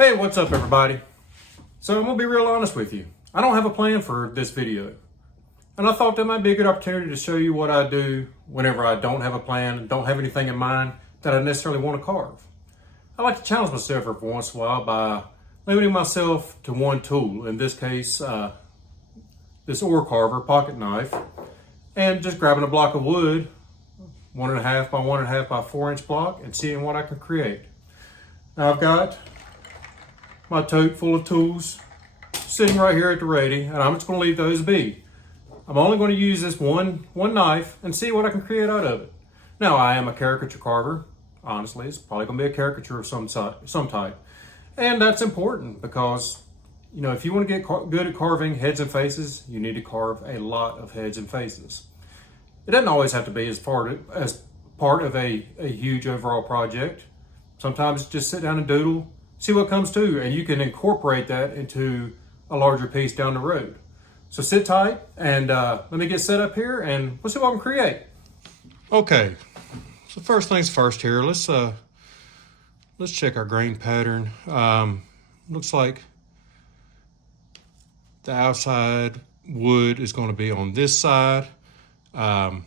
Hey, what's up everybody? So I'm gonna be real honest with you. I don't have a plan for this video. And I thought that might be a good opportunity to show you what I do whenever I don't have a plan and don't have anything in mind that I necessarily want to carve. I like to challenge myself every once in a while by limiting myself to one tool, in this case, this ore carver pocket knife, and just grabbing a block of wood, 1.5 by 1.5 by 4 inch block, and seeing what I can create. Now I've got my tote full of tools sitting right here at the ready, and I'm just going to leave those be. I'm only going to use this one knife and see what I can create out of it. Now, I am a caricature carver. Honestly, it's probably going to be a caricature of some type. And that's important because, you know, if you want to get good at carving heads and faces, you need to carve a lot of heads and faces. It doesn't always have to be as part of a huge overall project. Sometimes just sit down and doodle, see what comes to, and you can incorporate that into a larger piece down the road. So sit tight and let me get set up here and we'll see what I can create. Okay, so first things first here, let's check our grain pattern. Looks like the outside wood is going to be on this side. So I'm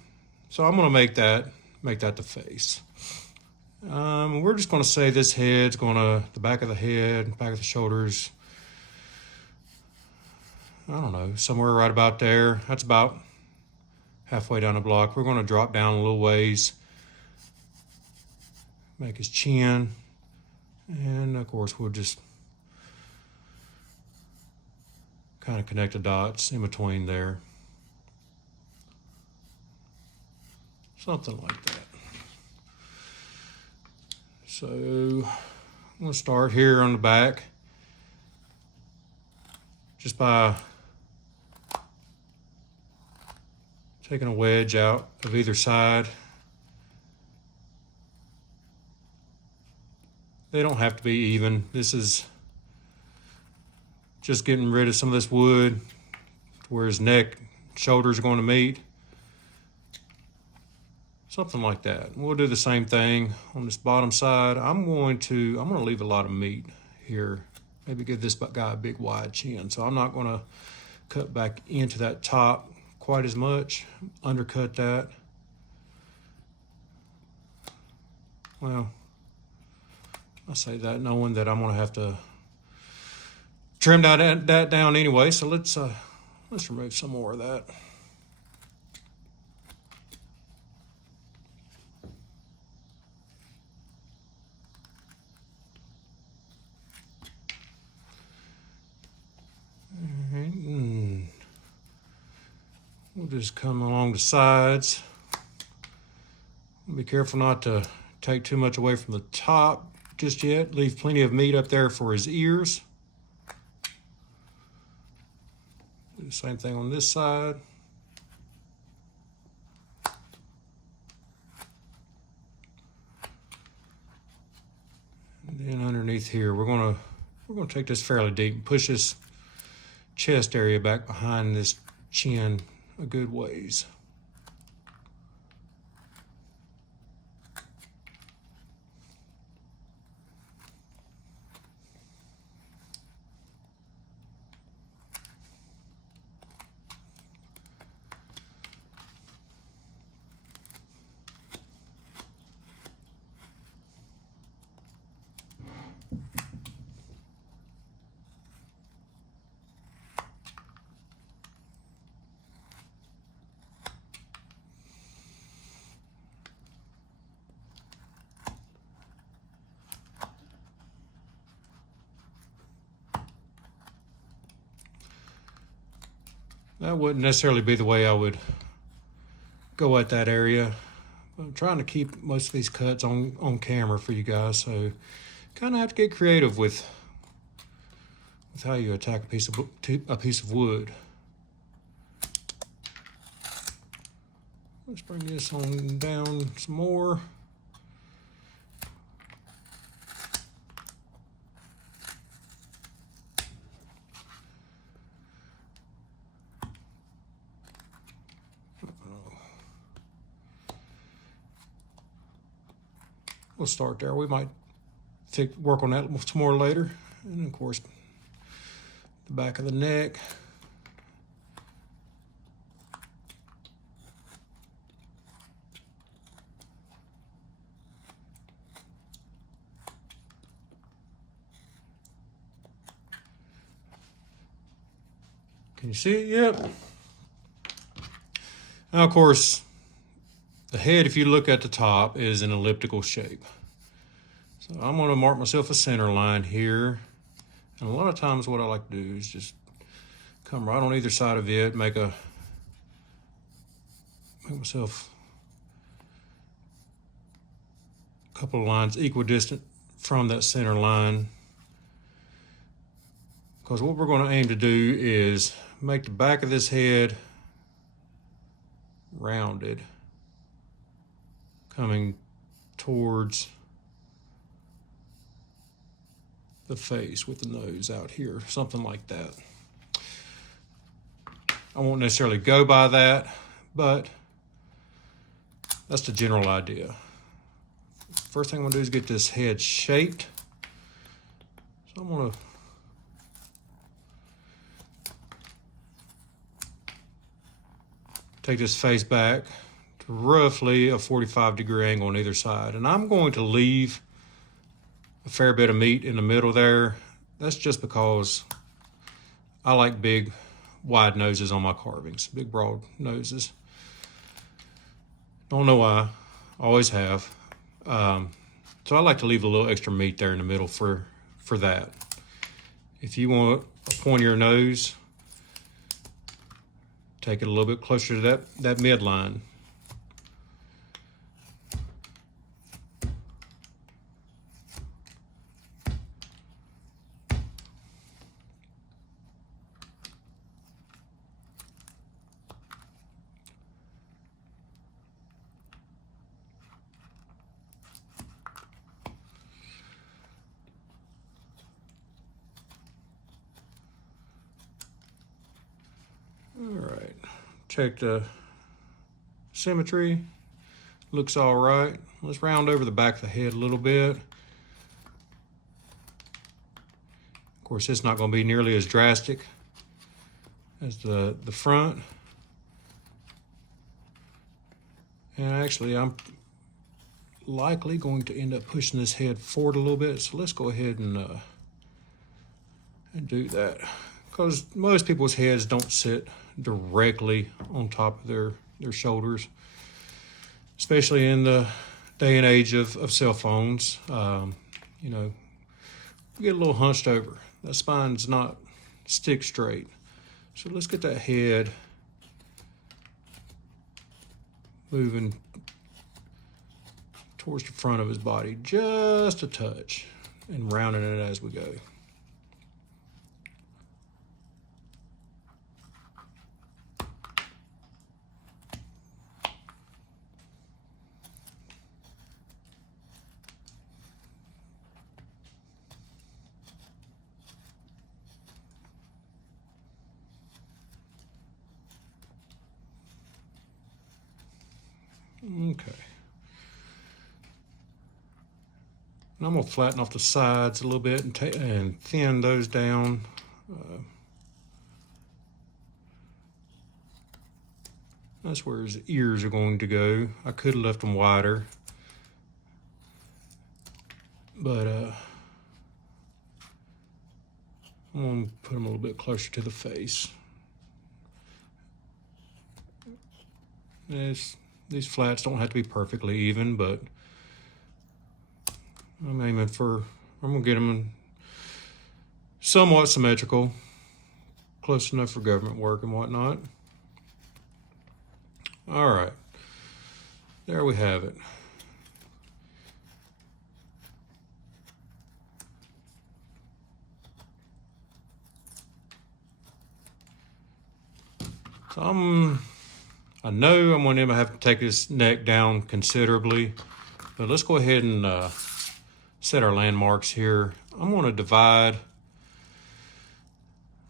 going to make that the face. We're just going to say this head's going to, the back of the head, back of the shoulders, I don't know, somewhere right about there. That's about halfway down the block. We're going to drop down a little ways, make his chin, and of course we'll just kind of connect the dots in between there. Something like that. So I'm going to start here on the back just by taking a wedge out of either side. They don't have to be even. This is just getting rid of some of this wood to where his neck, shoulders are going to meet. Something like that. We'll do the same thing on this bottom side. I'm going to leave a lot of meat here. Maybe give this guy a big wide chin. So I'm not going to cut back into that top quite as much, undercut that. Well, I say that knowing that I'm going to have to trim that down anyway. So let's remove some more of that. We'll just come along the sides. Be careful not to take too much away from the top just yet. Leave plenty of meat up there for his ears. Do the same thing on this side. And then underneath here, we're gonna take this fairly deep and push this chest area back behind this chin a good ways. That wouldn't necessarily be the way I would go at that area. I'm trying to keep most of these cuts on camera for you guys, so kind of have to get creative with how you attack a piece of wood. Let's bring this on down some more. We'll start there. We might work on that some more later. and of course the back of the neck. Can you see it yet? Now, of course, the head, if you look at the top, is an elliptical shape. So I'm going to mark myself a center line here. And a lot of times what I like to do is just come right on either side of it, make myself a couple of lines equidistant from that center line. Because what we're going to aim to do is make the back of this head rounded, coming towards the face with the nose out here, something like that. I won't necessarily go by that, but that's the general idea. First thing I'm going to do is get this head shaped. So I'm going to take this face back to roughly a 45-degree angle on either side. And I'm going to leave a fair bit of meat in the middle there. That's just because I like big, wide noses on my carvings, big, broad noses. Don't know why, always have. So I like to leave a little extra meat there in the middle for that. If you want a pointier nose, take it a little bit closer to that midline. All right, check the symmetry, looks all right. Let's round over the back of the head a little bit. Of course, it's not going to be nearly as drastic as the front. And actually, I'm likely going to end up pushing this head forward a little bit. So let's go ahead and do that. Because most people's heads don't sit directly on top of their shoulders, especially in the day and age of cell phones. You know, we get a little hunched over. That spine's not stick straight. So let's get that head moving towards the front of his body just a touch and rounding it as we go. Okay. And I'm going to flatten off the sides a little bit and thin those down. That's where his ears are going to go. I could have left them wider, but I'm going to put them a little bit closer to the face. These flats don't have to be perfectly even, but I'm going to get them somewhat symmetrical, close enough for government work and whatnot. All right, there we have it. So I know I'm going to have to take this neck down considerably, but let's go ahead and set our landmarks here. I'm going to divide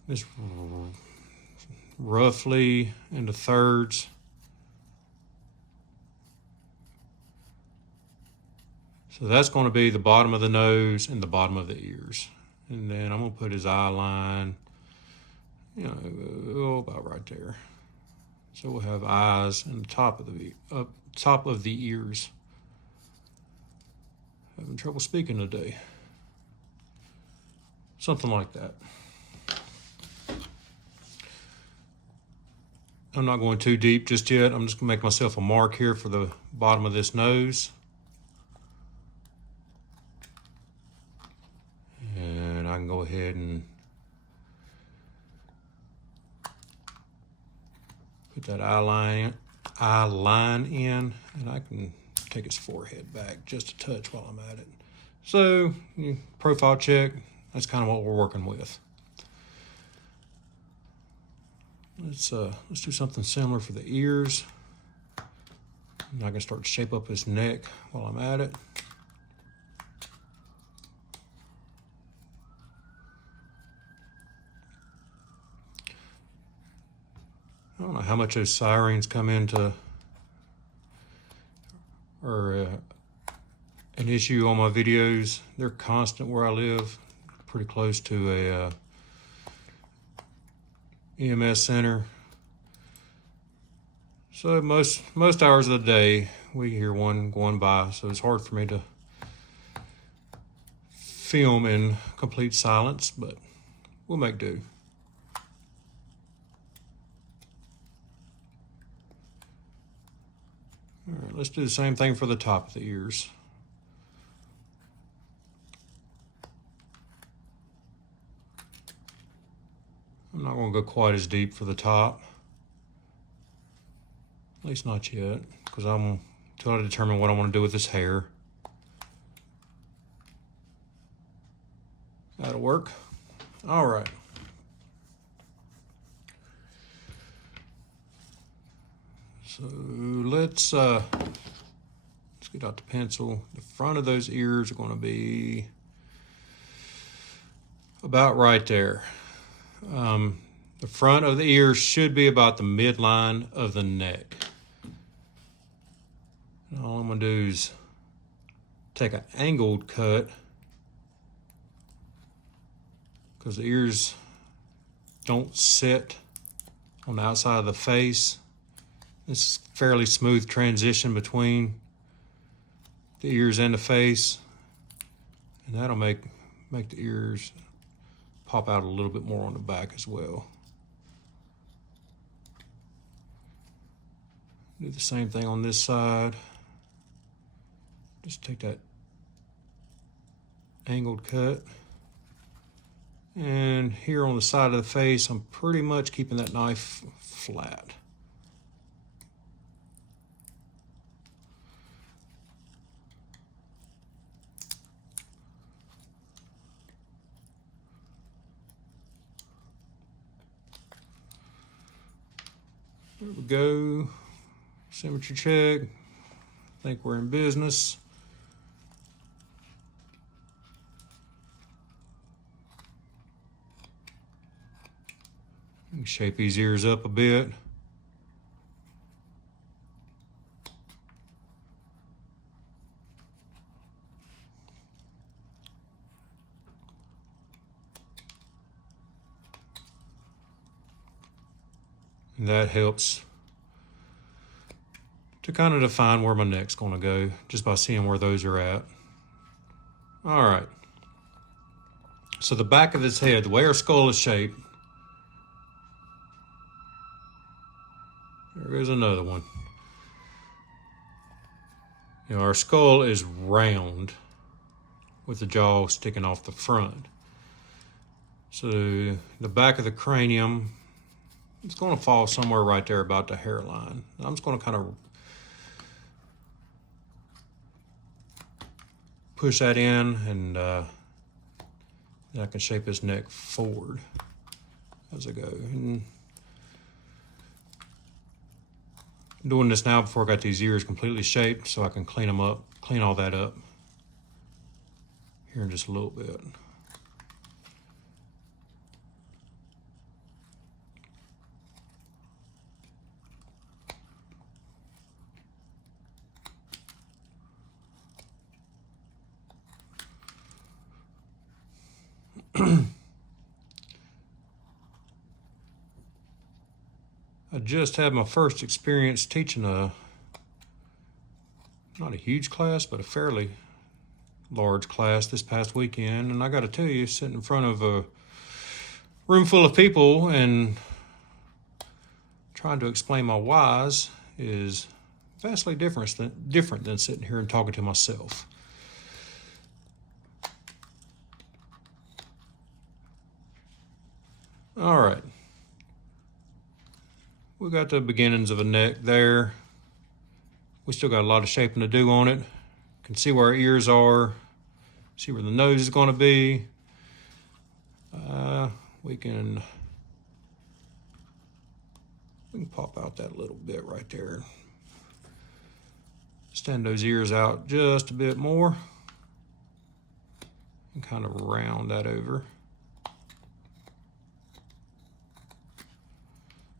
this roughly into thirds. So that's going to be the bottom of the nose and the bottom of the ears. And then I'm gonna put his eye line, you know, about right there. So we'll have eyes and top of the ears. Having trouble speaking today. Something like that. I'm not going too deep just yet. I'm just gonna make myself a mark here for the bottom of this nose. And I can go ahead and put that eye line in, and I can take his forehead back just a touch while I'm at it. So, profile check, that's kind of what we're working with. Let's do something similar for the ears. And I can start to shape up his neck while I'm at it. I don't know how much those sirens come into or an issue on my videos. They're constant where I live, pretty close to a EMS center. So most hours of the day we hear one going by, so it's hard for me to film in complete silence, but we'll make do. All right, let's do the same thing for the top of the ears. I'm not going to go quite as deep for the top. At least not yet, because until I determine what I want to do with this hair. That'll work. All right. So let's get out the pencil. The front of those ears are going to be about right there. The front of the ear should be about the midline of the neck. And all I'm going to do is take an angled cut, because the ears don't sit on the outside of the face. This is fairly smooth transition between the ears and the face, and that'll make the ears pop out a little bit more on the back as well. Do the same thing on this side. Just take that angled cut. And here on the side of the face, I'm pretty much keeping that knife flat. There we go. Symmetry check. I think we're in business. Shape these ears up a bit. And that helps to kind of define where my neck's going to go, just by seeing where those are at. All right. So the back of this head, the way our skull is shaped, there goes another one. You know, our skull is round with the jaw sticking off the front. So the back of the cranium, it's going to fall somewhere right there about the hairline. I'm just going to kind of push that in, and then I can shape his neck forward as I go. And I'm doing this now before I got these ears completely shaped, so I can clean them up, clean all that up here in just a little bit. I just had my first experience teaching not a huge class, but a fairly large class this past weekend. And I got to tell you, sitting in front of a room full of people and trying to explain my whys is vastly different than sitting here and talking to myself. All right. We got the beginnings of a neck there. We still got a lot of shaping to do on it. Can see where our ears are, see where the nose is going to be. We can pop out that little bit right there. Stand those ears out just a bit more and kind of round that over.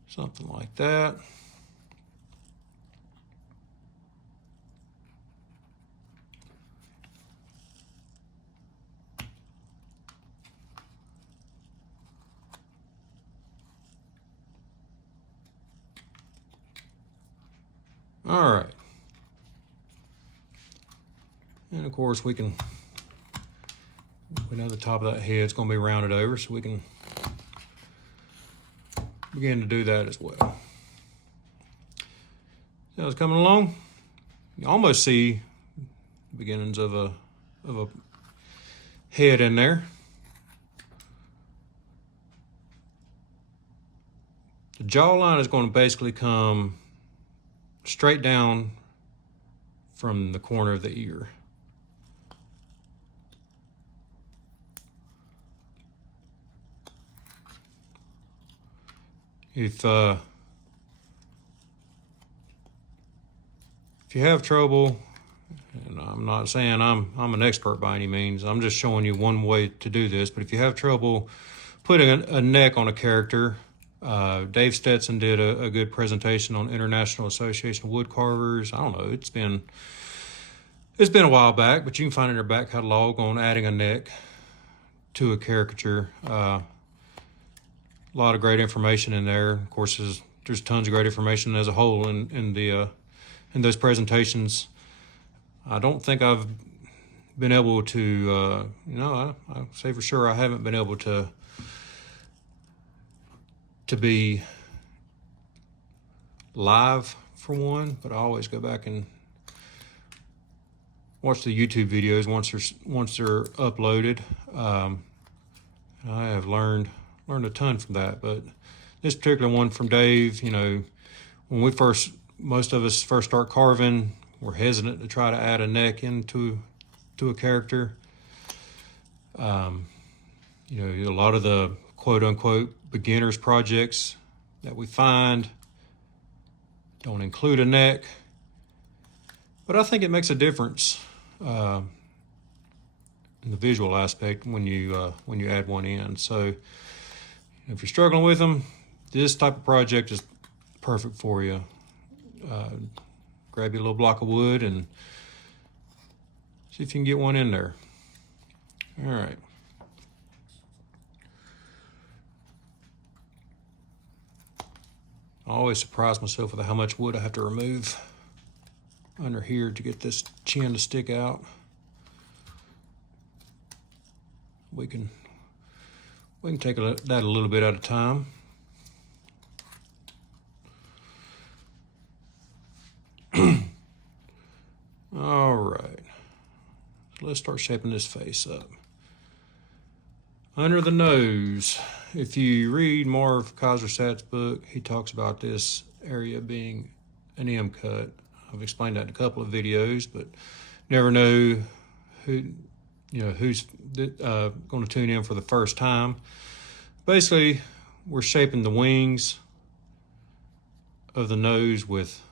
Something like that. All right. And of course we know the top of that head's going to be rounded over, so we can begin to do that as well. Now it's coming along. You almost see the beginnings of a head in there. The jawline is going to basically come straight down from the corner of the ear. If you have trouble, and I'm not saying I'm an expert by any means, I'm just showing you one way to do this, but if you have trouble putting a neck on a character, Dave Stetson did a good presentation on International Association of Wood Carvers. I don't know, it's been a while back, but you can find in their back catalog on adding a neck to a caricature. A lot of great information in there. Of course, there's tons of great information as a whole in those presentations. I don't think I've been able to, I say for sure I haven't been able to be live for one, but I always go back and watch the YouTube videos once they're uploaded. I have learned a ton from that, but this particular one from Dave, when most of us first start carving, we're hesitant to try to add a neck into a character. A lot of the quote unquote beginners projects that we find don't include a neck, but I think it makes a difference in the visual aspect when you add one in. So if you're struggling with them, this type of project is perfect for you. Grab you a little block of wood and see if you can get one in there. All right. I always surprise myself with how much wood I have to remove under here to get this chin to stick out. We can take that a little bit at a time. All right, so let's start shaping this face up. Under the nose, if you read Marv Kaiserstat's book, he talks about this area being an M cut. I've explained that in a couple of videos, but never know who's going to tune in for the first time. Basically, we're shaping the wings of the nose with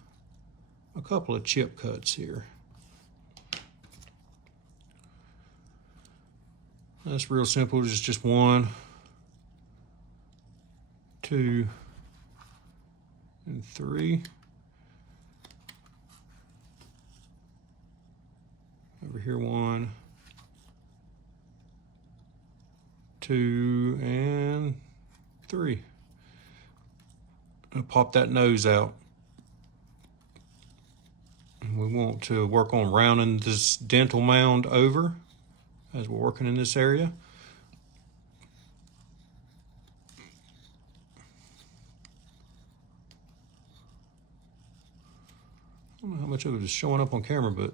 a couple of chip cuts here. That's real simple, just 1, 2, and 3. Over here, 1, 2, 2, and 3. I'll pop that nose out. And we want to work on rounding this dental mound over as we're working in this area. I don't know how much of it is showing up on camera, but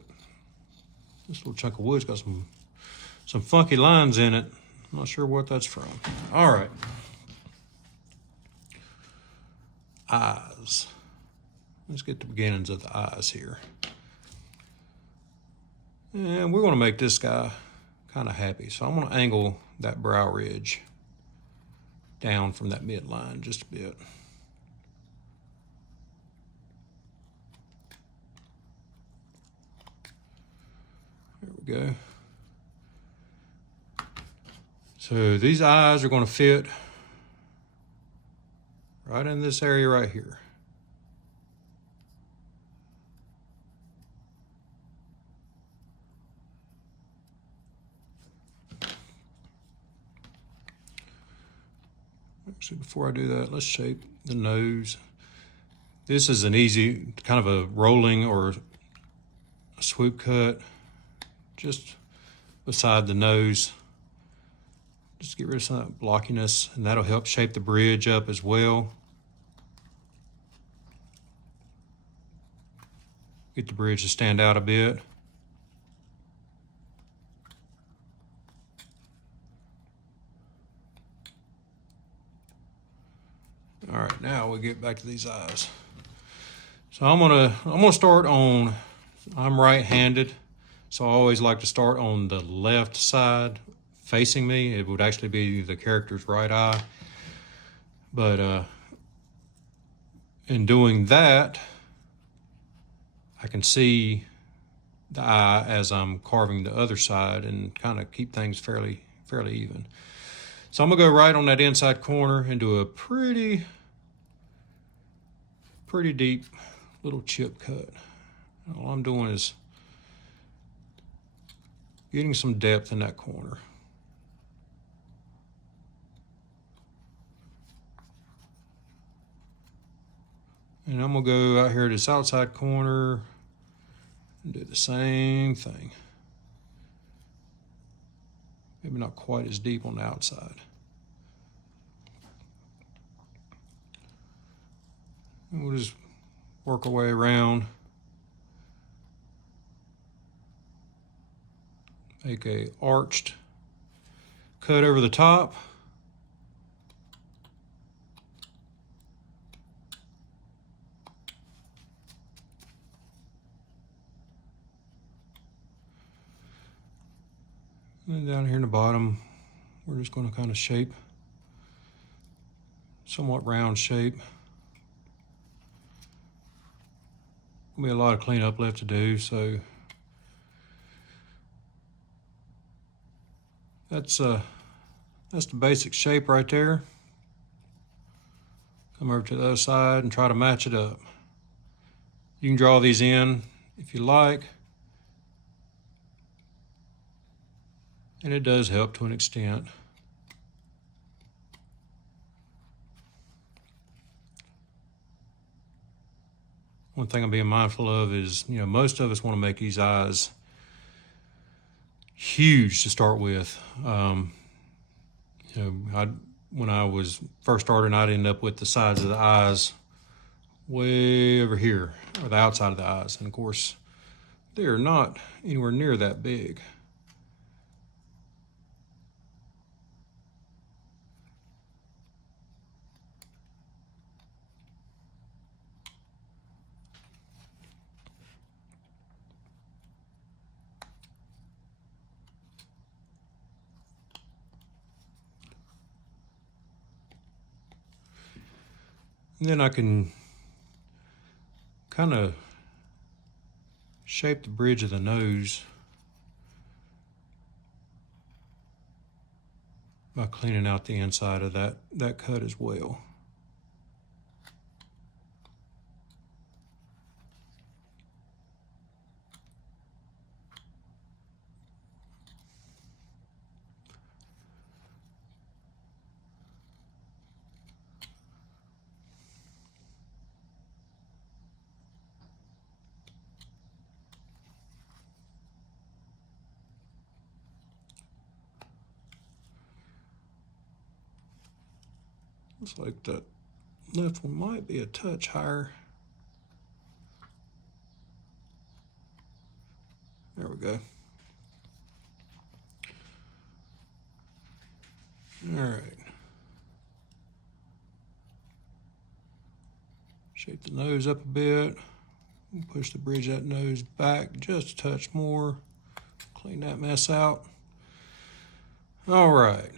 this little chunk of wood's got some funky lines in it. I'm not sure what that's from. All right. Eyes. Let's get the beginnings of the eyes here. And we're going to make this guy kind of happy. So I'm going to angle that brow ridge down from that midline just a bit. There we go. So these eyes are going to fit right in this area right here. Actually, before I do that, let's shape the nose. This is an easy kind of a rolling or a swoop cut just beside the nose. Just get rid of some of that blockiness, and that'll help shape the bridge up as well. Get the bridge to stand out a bit. All right, now we get back to these eyes. So I'm gonna start on, I'm right-handed, so I always like to start on the left side facing me. It would actually be the character's right eye. But in doing that, I can see the eye as I'm carving the other side and kind of keep things fairly even. So I'm gonna go right on that inside corner and do a pretty deep little chip cut. All I'm doing is getting some depth in that corner. And I'm gonna go out here to this outside corner and do the same thing. Maybe not quite as deep on the outside. And we'll just work our way around. Make a arched cut over the top. And then down here in the bottom, we're just going to kind of shape, somewhat round shape. There'll be a lot of cleanup left to do, so that's the basic shape right there. Come over to the other side and try to match it up. You can draw these in if you like. And it does help to an extent. One thing I'm being mindful of is, most of us want to make these eyes huge to start with. When I was first starting, I'd end up with the sides of the eyes way over here, or the outside of the eyes. And of course, they're not anywhere near that big. And then I can kind of shape the bridge of the nose by cleaning out the inside of that cut as well. Looks like that left one might be a touch higher. There we go. All right. Shape the nose up a bit. Push the bridge of that nose back just a touch more. Clean that mess out. All right.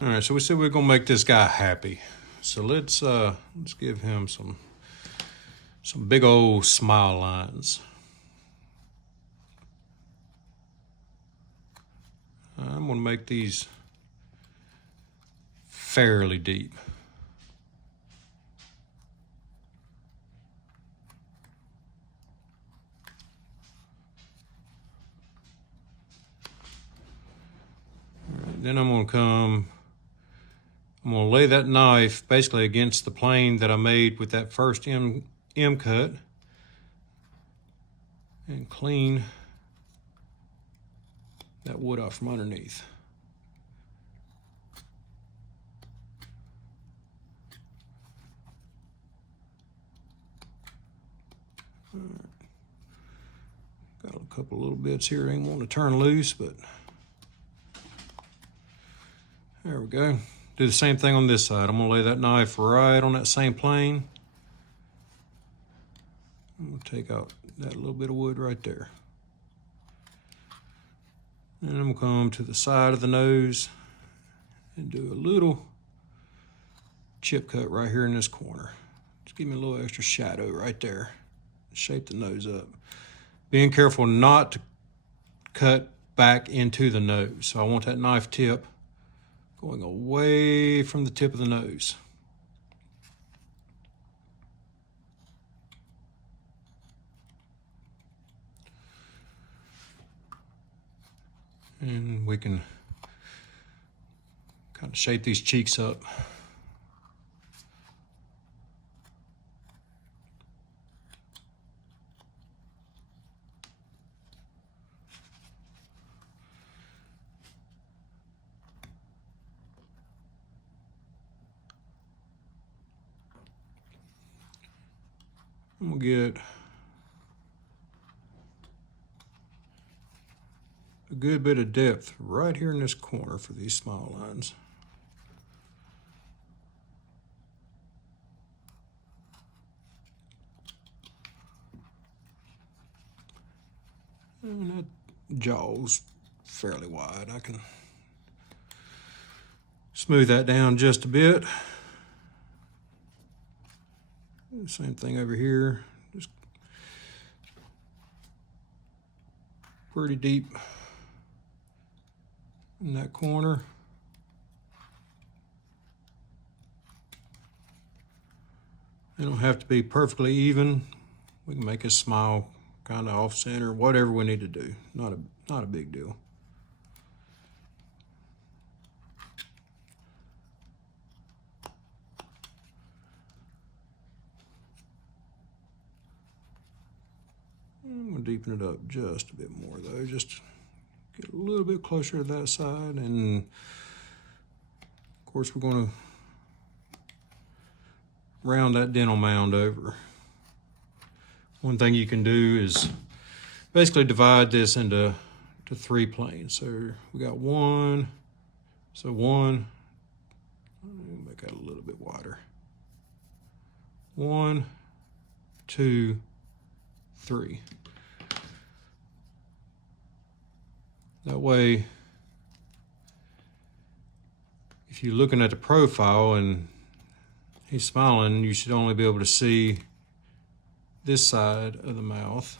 All right, so we said we're gonna make this guy happy. So let's give him some big old smile lines. I'm gonna make these fairly deep. All right, then I'm gonna lay that knife basically against the plane that I made with that first M cut and clean that wood off from underneath. All right. Got a couple little bits here I ain't want to turn loose, but there we go. Do the same thing on this side. I'm gonna lay that knife right on that same plane. I'm gonna take out that little bit of wood right there. And I'm gonna come to the side of the nose and do a little chip cut right here in this corner. Just give me a little extra shadow right there. Shape the nose up. Being careful not to cut back into the nose. So I want that knife tip going away from the tip of the nose. And we can kind of shape these cheeks up. I'm gonna get a good bit of depth right here in this corner for these smile lines. And that jaw's fairly wide. I can smooth that down just a bit. Same thing over here, just pretty deep in that corner. They don't have to be perfectly even. We can make a smile kind of off center, whatever we need to do. Not a big deal. I'm gonna deepen it up just a bit more though, just get a little bit closer to that side. And of course we're gonna round that dental mound over. One thing you can do is basically divide this into 3 planes. So we got one, make that a little bit wider. 1, 2, 3. That way, if you're looking at the profile and he's smiling, you should only be able to see this side of the mouth.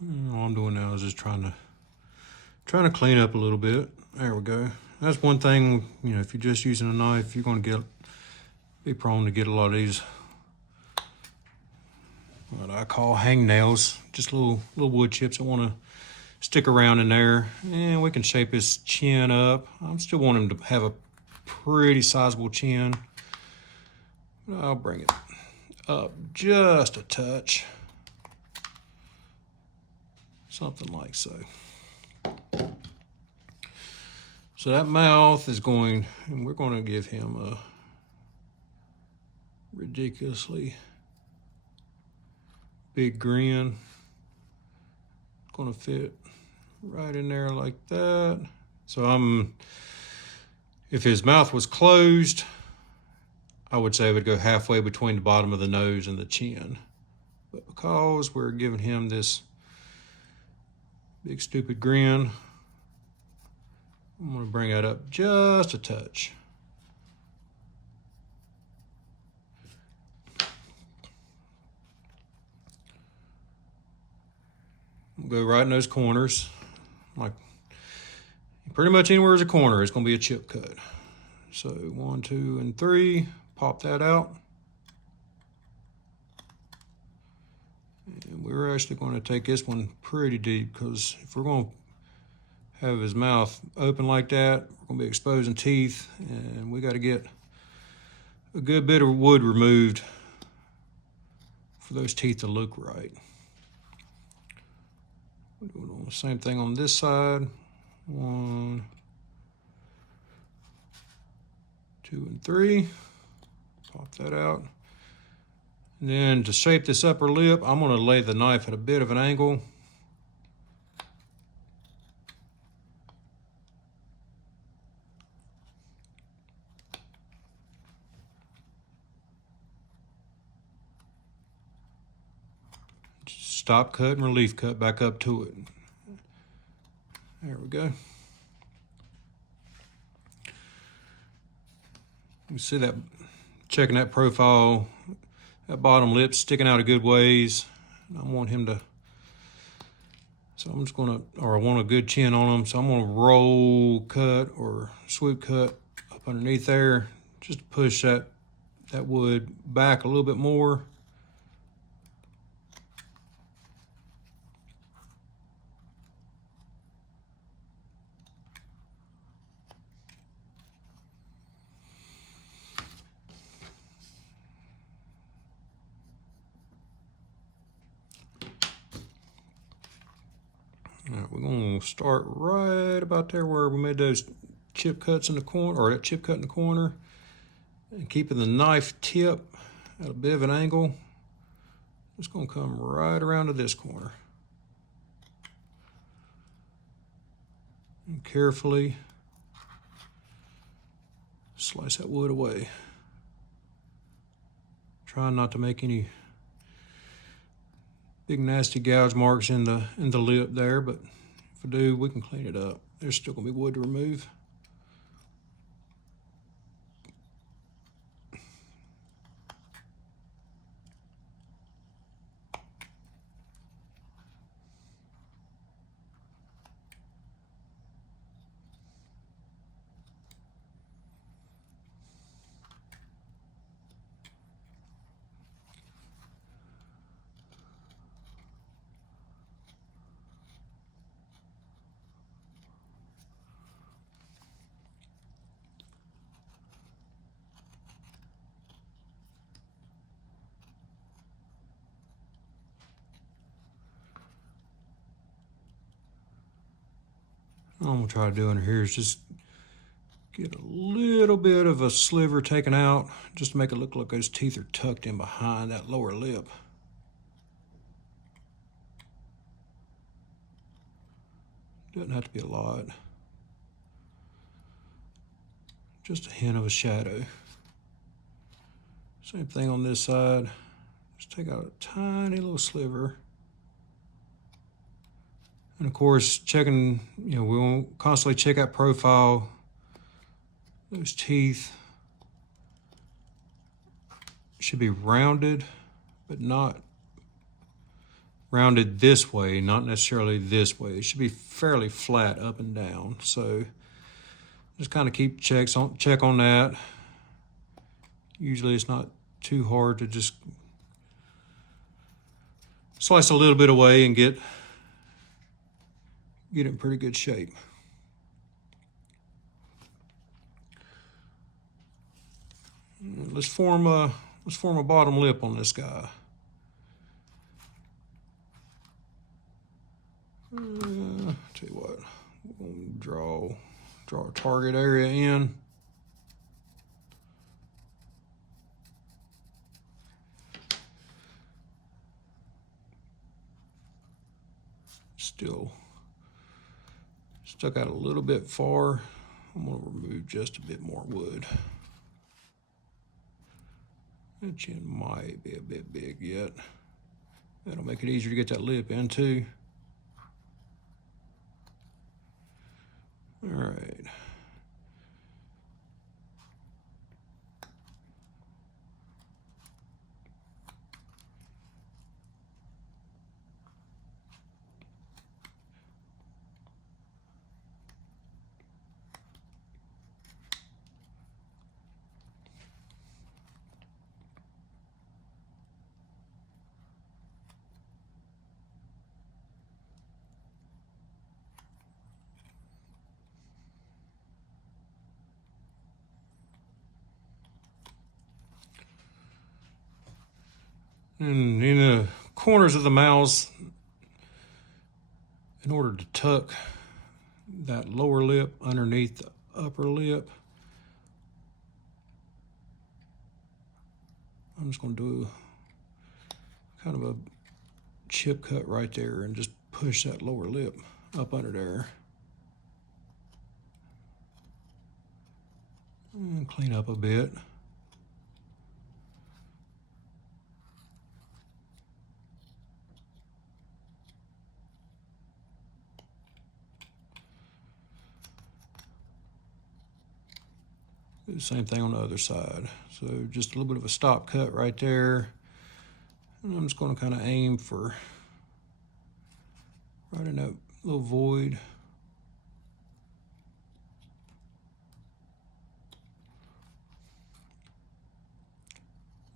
All I'm doing now is just trying to clean up a little bit. There we go. That's one thing, you know, if you're just using a knife, you're going to be prone to get a lot of these, what I call hangnails, just little wood chips that want to stick around in there. And we can shape his chin up. I still want him to have a pretty sizable chin. I'll bring it up just a touch. Something like so. So that mouth is going, and we're going to give him a ridiculously big grin. It's going to fit right in there like that. So if his mouth was closed, I would say it would go halfway between the bottom of the nose and the chin. But because we're giving him this big stupid grin, I'm going to bring that up just a touch. We'll go right in those corners. Like pretty much anywhere there's a corner, it's going to be a chip cut. So 1, 2, and 3, pop that out. And we're actually going to take this one pretty deep, because if we're going to have his mouth open like that, we're going to be exposing teeth, and we got to get a good bit of wood removed for those teeth to look right. We're doing the same thing on this side. 1, 2, and 3. Pop that out. And then to shape this upper lip, I'm going to lay the knife at a bit of an angle. Stop cut and relief cut back up to it. There we go. You see that, checking that profile, that bottom lip sticking out a good ways. I want him to, so I'm just gonna, or I want a good chin on him, so I'm gonna roll cut or swoop cut up underneath there, just to push that wood back a little bit more. All right, we're going to start right about there where we made those chip cuts in the corner, or that chip cut in the corner, and keeping the knife tip at a bit of an angle. It's going to come right around to this corner. And carefully slice that wood away. Trying not to make any big nasty gouge marks in the lip there, but if we do, we can clean it up. There's still gonna be wood to remove. What I'm gonna try to do in here is just get a little bit of a sliver taken out, just to make it look like those teeth are tucked in behind that lower lip. Doesn't have to be a lot. Just a hint of a shadow. Same thing on this side. Just take out a tiny little sliver. And of course, checking, you know, we won't constantly check that profile. Those teeth should be rounded, but not rounded this way, not necessarily this way. It should be fairly flat up and down. So just kind of keep check on that. Usually it's not too hard to just slice a little bit away and get it in pretty good shape. Let's form a bottom lip on this guy. Tell you what, we're gonna draw a target area in. Still stuck out a little bit far. I'm gonna remove just a bit more wood. That chin might be a bit big yet. That'll make it easier to get that lip in too. All right. And in the corners of the mouths, in order to tuck that lower lip underneath the upper lip, I'm just going to do kind of a chip cut right there and just push that lower lip up under there. And clean up a bit. Do the same thing on the other side. So just a little bit of a stop cut right there. And I'm just going to kind of aim for right in that little void.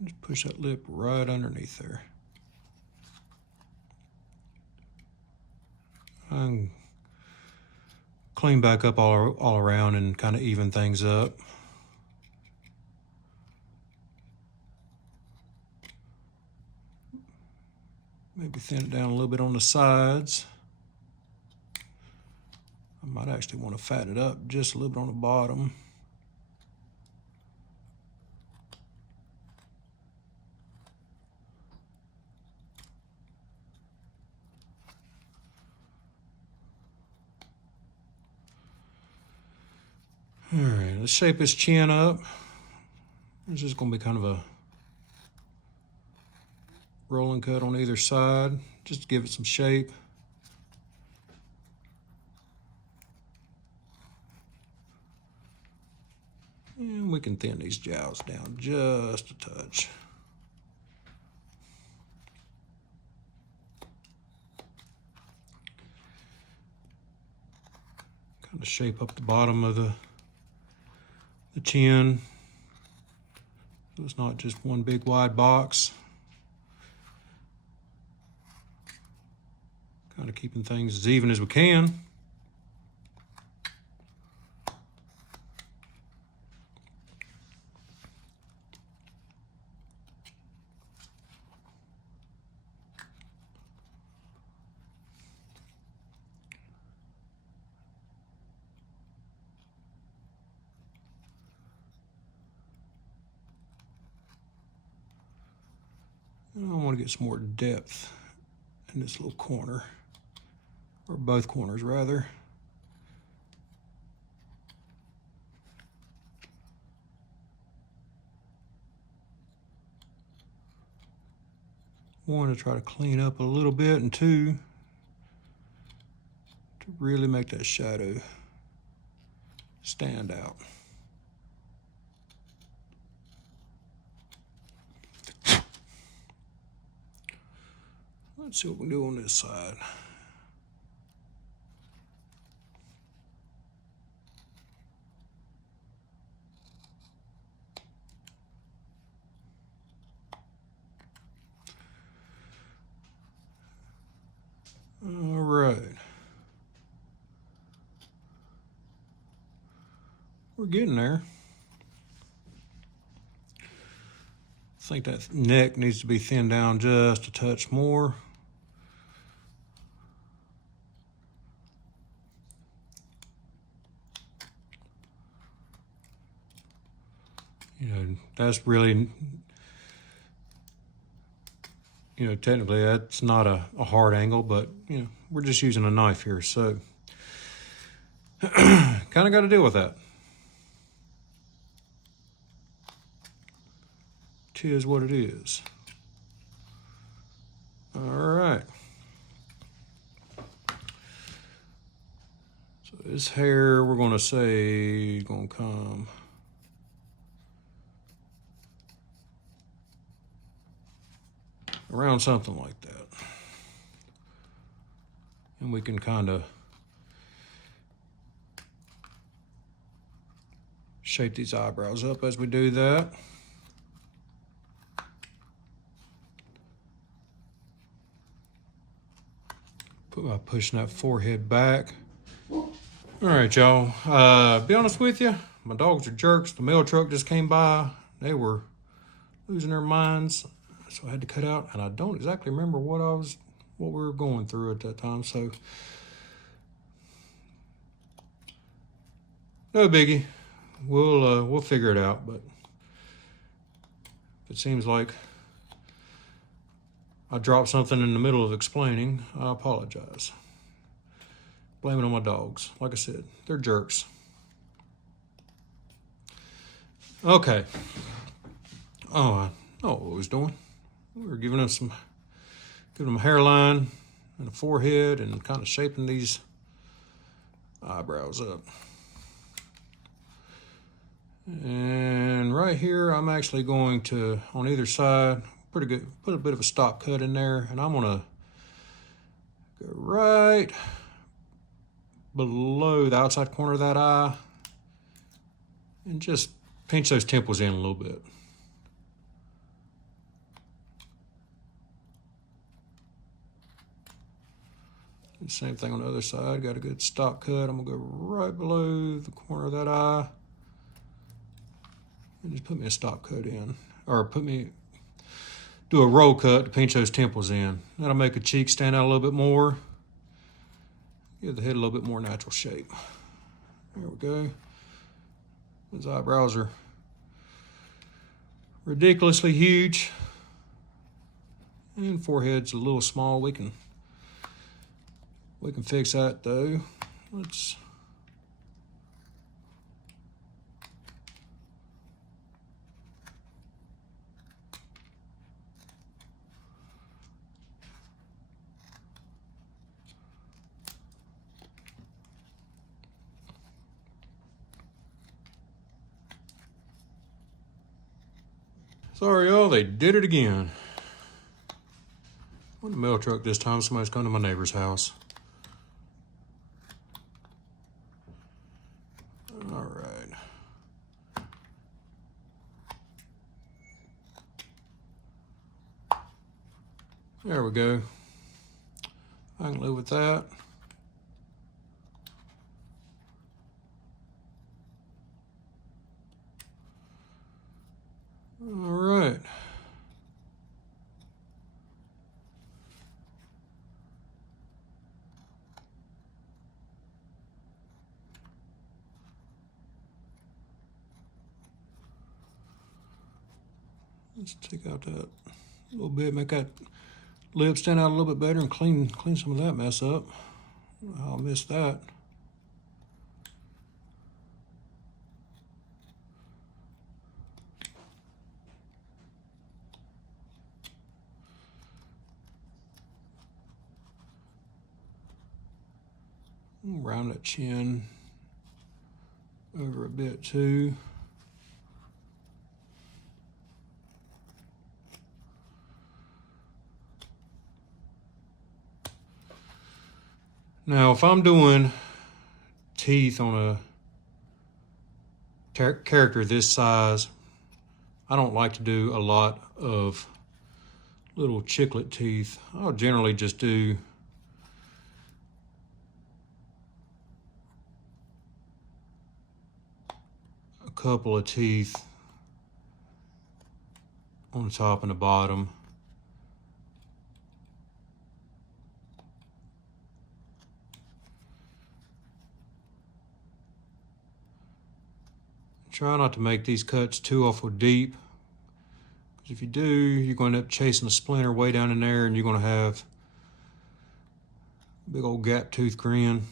Just push that lip right underneath there. And clean back up all around and kind of even things up. Maybe thin it down a little bit on the sides. I might actually want to fatten it up just a little bit on the bottom. All right, let's shape his chin up. This is going to be kind of a rolling cut on either side, just to give it some shape. And we can thin these jowls down just a touch. Kind of shape up the bottom of the chin, so it's not just one big wide box. Kind of keeping things as even as we can. I want to get some more depth in this little corner, or both corners rather. One, to try to clean up a little bit, and two, to really make that shadow stand out. Let's see what we can do on this side. All right. We're getting there. I think that neck needs to be thinned down just a touch more. You know, that's really, you know, technically that's not a hard angle, but, you know, we're just using a knife here, so kind of got to deal with that. Tis what it is. All right. So this hair, we're going to say, is going to come around something like that. And we can kind of shape these eyebrows up as we do that. By pushing that forehead back. All right, y'all. Be honest with you, my dogs are jerks. The mail truck just came by. They were losing their minds, so I had to cut out. And I don't exactly remember what we were going through at that time. So no biggie. We'll figure it out. But if it seems like I dropped something in the middle of explaining, I apologize. Blame it on my dogs. Like I said, they're jerks. Okay. Oh, I know what we was doing. We were giving them a hairline and a forehead and kind of shaping these eyebrows up. And right here, I'm actually going to, on either side, put a bit of a stop cut in there, and I'm gonna go right below the outside corner of that eye and just pinch those temples in a little bit. And same thing on the other side, got a good stop cut. I'm gonna go right below the corner of that eye and just put me a stop cut in, or do a roll cut to pinch those temples in. That'll make the cheek stand out a little bit more. Give the head a little bit more natural shape. There we go. His eyebrows are ridiculously huge. And forehead's a little small. We can fix that though. Let's sorry, y'all, they did it again. On the mail truck this time, somebody's come to my neighbor's house. All right. There we go. I can live with that. All right. Let's take out that little bit, make that lip stand out a little bit better and clean some of that mess up. I'll miss that. Round that chin over a bit too. Now, if I'm doing teeth on a character this size, I don't like to do a lot of little chiclet teeth. I'll generally just do a couple of teeth on the top and the bottom. Try not to make these cuts too awful deep, because if you do, you're going to end up chasing a splinter way down in there, and you're going to have a big old gap tooth grin.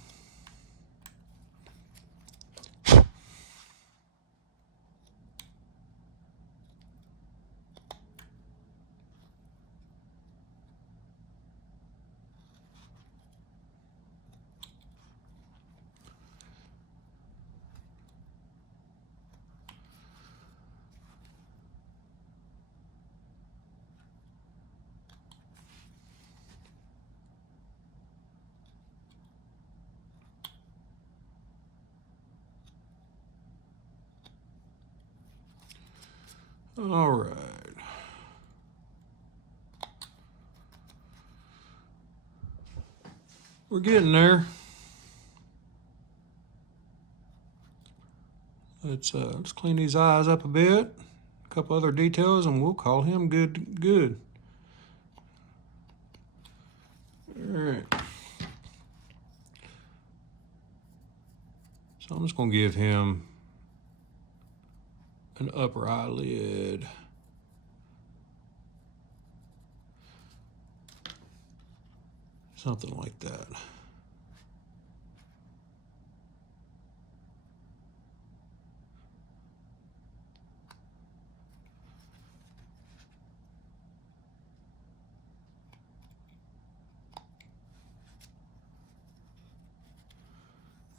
All right. We're getting there. Let's clean these eyes up a bit. A couple other details, and we'll call him good. All right. So I'm just going to give him an upper eyelid. Something like that.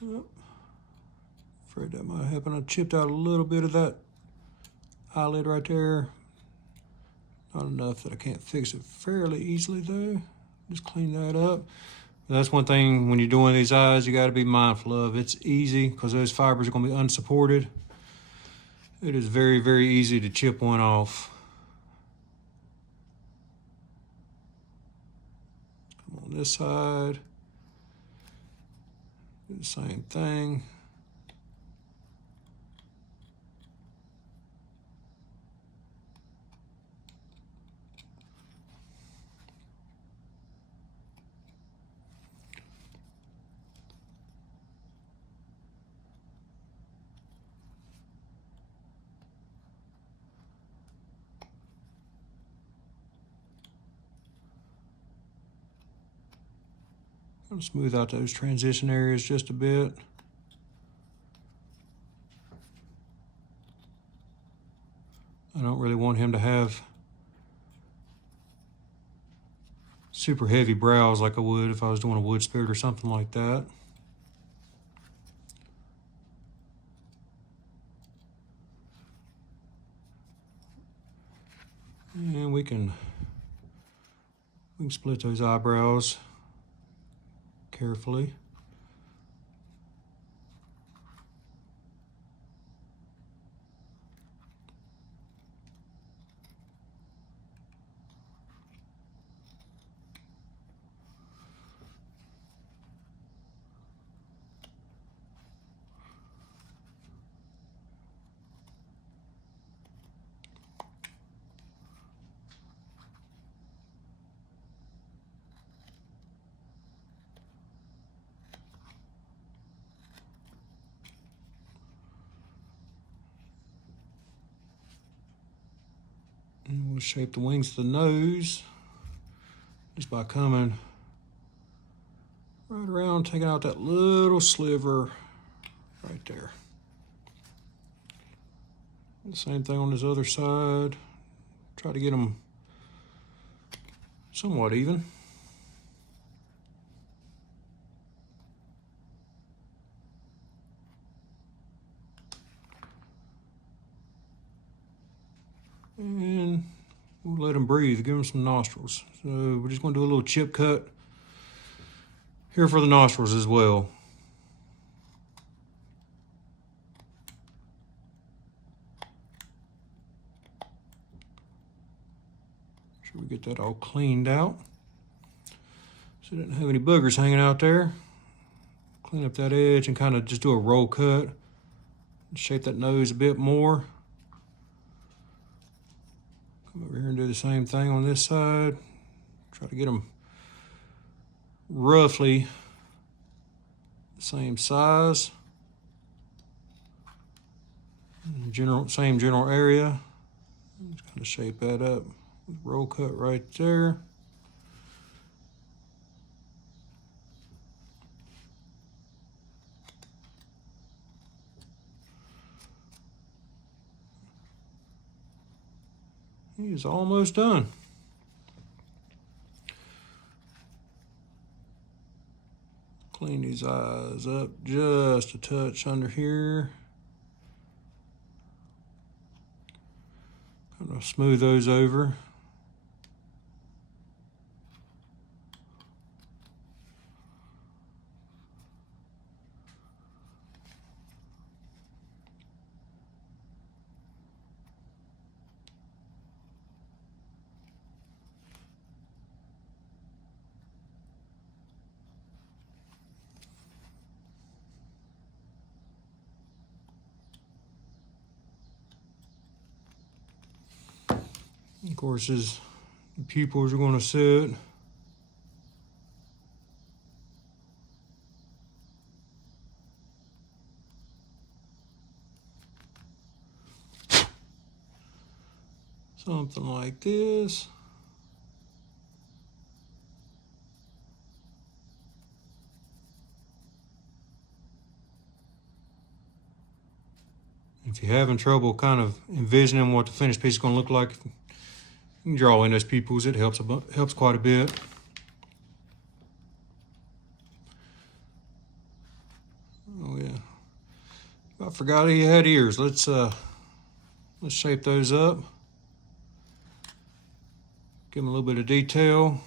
Yep. Afraid that might happen. I chipped out a little bit of that eyelid right there. Not enough that I can't fix it fairly easily though. Just clean that up. That's one thing when you're doing these eyes you got to be mindful of. It's easy because those fibers are going to be unsupported. It is very, very easy to chip one off. Come on this side. Do the same thing. I'm gonna smooth out those transition areas just a bit. I don't really want him to have super heavy brows like I would if I was doing a wood spirit or something like that. And we can split those eyebrows carefully. And we'll shape the wings of the nose just by coming right around, taking out that little sliver right there. The same thing on this other side. Try to get them somewhat even. And we'll let them breathe, give them some nostrils. So we're just gonna do a little chip cut here for the nostrils as well. Sure we get that all cleaned out so it didn't have any boogers hanging out there. Clean up that edge and kind of just do a roll cut. Shape that nose a bit more. Come over here and do the same thing on this side. Try to get them roughly the same size. Same general area. Just kind of shape that up. Roll cut right there. He's almost done. Clean these eyes up just a touch under here. Kind of smooth those over. Of course, as the pupils are going to sit. Something like this. If you're having trouble kind of envisioning what the finished piece is going to look like, you can draw in those pupils. It helps quite a bit. Oh yeah, I forgot he had ears. Let's shape those up. Give them a little bit of detail.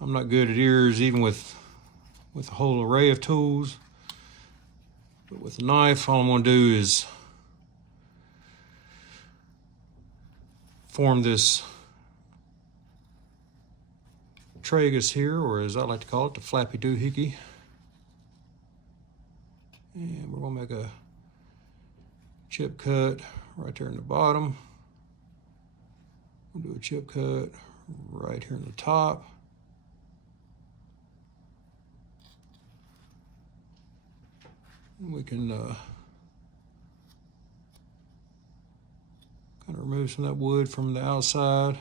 I'm not good at ears even with a whole array of tools. But with a knife, all I'm going to do is form this tragus here, or as I like to call it, the flappy doohickey. And we're going to make a chip cut right there in the bottom. We'll do a chip cut right here in the top. We can kind of remove some of that wood from the outside.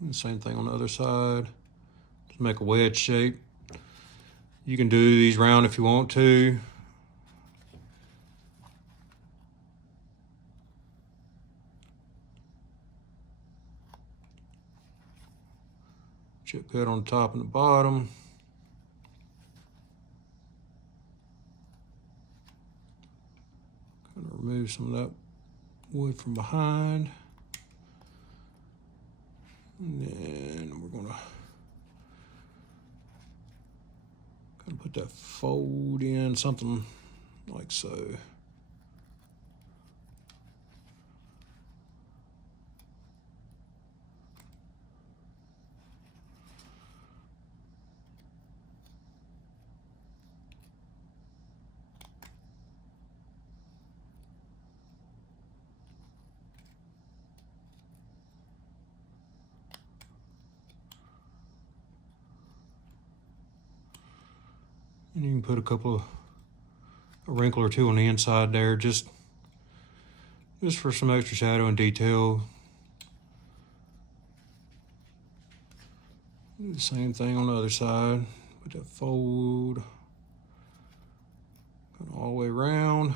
And the same thing on the other side. Just make a wedge shape. You can do these round if you want to. Chip cut on the top and the bottom. Kind of remove some of that wood from behind. And then we're gonna kind of put that fold in, something like so. And you can put a wrinkle or two on the inside there, just for some extra shadow and detail. Do the same thing on the other side. Put that fold kind of all the way around.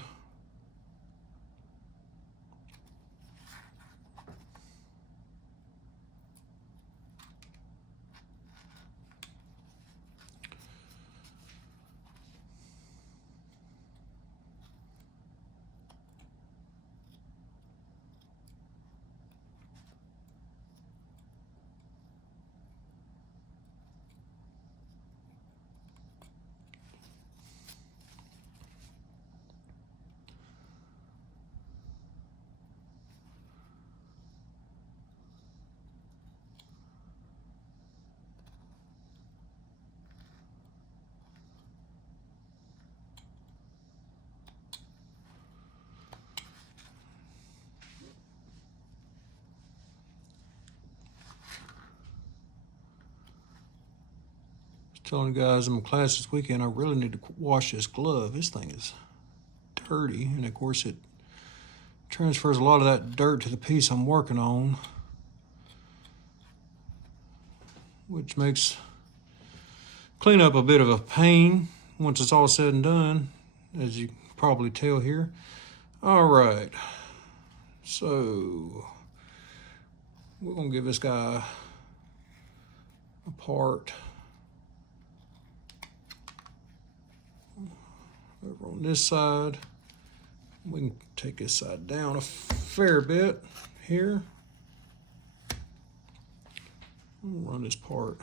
Telling you guys in my class this weekend, I really need to wash this glove. This thing is dirty, and of course it transfers a lot of that dirt to the piece I'm working on, which makes cleanup a bit of a pain once it's all said and done, as you can probably tell here. All right, so we're gonna give this guy a part over on this side. We can take this side down a fair bit here. We'll run this part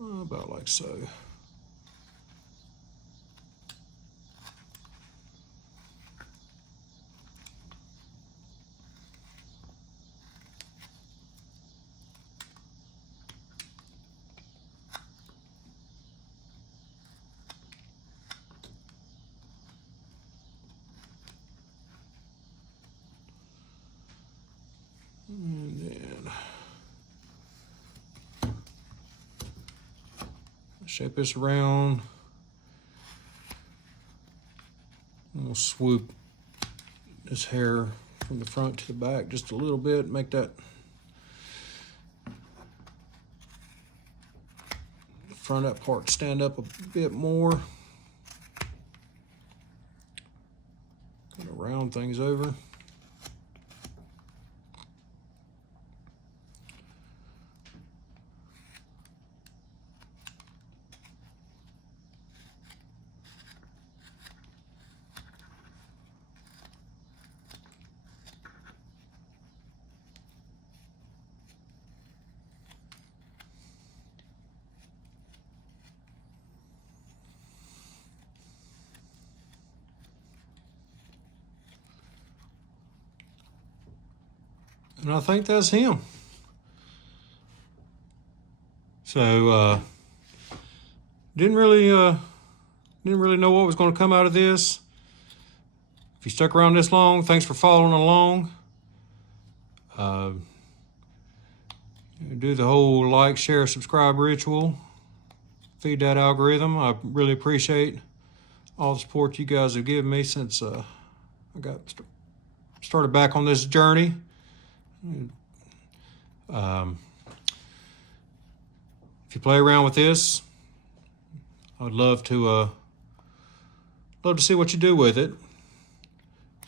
about like so. And then shape this around. And we'll swoop this hair from the front to the back just a little bit, make that front of that part stand up a bit more. Kind of round things over. And I think that's him. So didn't really know what was going to come out of this. If you stuck around this long, thanks for following along. Do the whole like, share, subscribe ritual. Feed that algorithm. I really appreciate all the support you guys have given me since I got started back on this journey. If you play around with this, I would love to see what you do with it.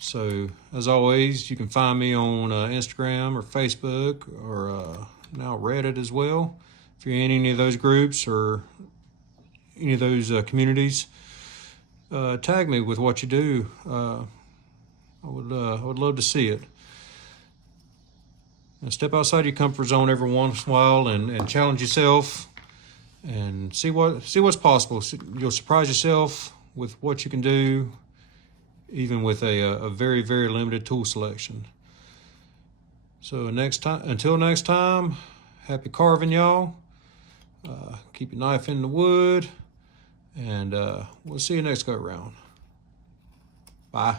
So as always, you can find me on Instagram or Facebook or now Reddit as well. If you're in any of those groups or any of those communities, tag me with what you do. I would love to see it. And step outside your comfort zone every once in a while and challenge yourself and see what's possible. You'll surprise yourself with what you can do, even with a very, very limited tool selection. So until next time, happy carving, y'all. Keep your knife in the wood, and we'll see you next go around. Bye.